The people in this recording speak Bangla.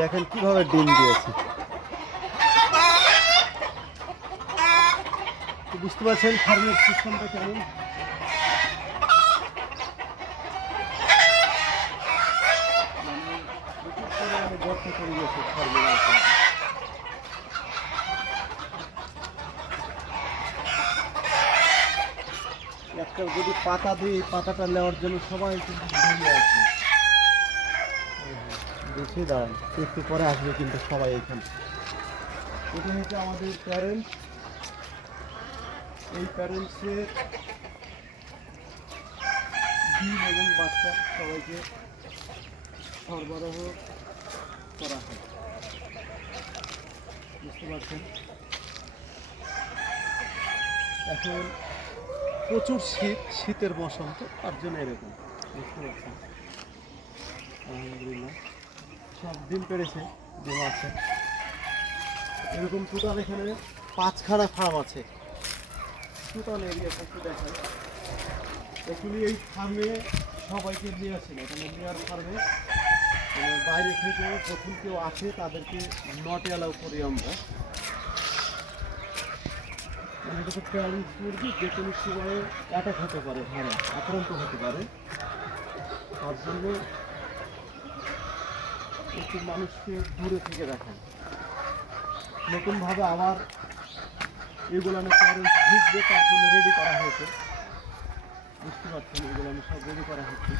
দেখেন কিভাবে ডিম দিয়েছে। বুঝতে পারছেন ফার্মের সিস্টেমটা কেমন। গর্ত করে গেছে ফার্মের। একটা যদি পাতা দিই, পাতাটা নেওয়ার জন্য সবাই কিন্তু ঘুরিয়ে আসবে। বেশি দাঁড়ান, একটু পরে আসবে কিন্তু সবাই এখানে। এটা হচ্ছে আমাদের প্যারেন্টস। এই প্যারেন্টসের ডিম এবং বাচ্চা সবাইকে সরবরাহ করা হয়। বুঝতে পারছেন। এখন প্রচুর শীতের মৌসুম, তো তার জন্য এরকম। বুঝতে পারছেন। আলহামদুলিল্লাহ সব ডিম পেড়েছে, ডিম আছে। এরকম টোটাল এখানে 5খানা ফার্ম আছে। টোটাল এরিয়াটা একটু দেখায়। অ্যাকচুয়ালি এই ফার্মে সবাইকে নিয়ে আসে না, এখানে নেওয়ার ফার্মে মানে বাইরে থেকে যখন কেউ আসে তাদেরকে নট অ্যালাউ করি আমরা। মানে এটা তো প্যারেন্টস মুরগি, যে কোনো সময়ে অ্যাটাক হতে পারে, হ্যাঁ আক্রান্ত হতে পারে। তার জন্য একটু মানুষকে দূরে থেকে রাখেন। নতুনভাবে আবার এগুলো আমি প্যারেন্টস ঢুকবে, তার জন্য রেডি করা হয়েছে। বুঝতে পারছেন, এগুলো আমি সব রেডি করা হচ্ছে।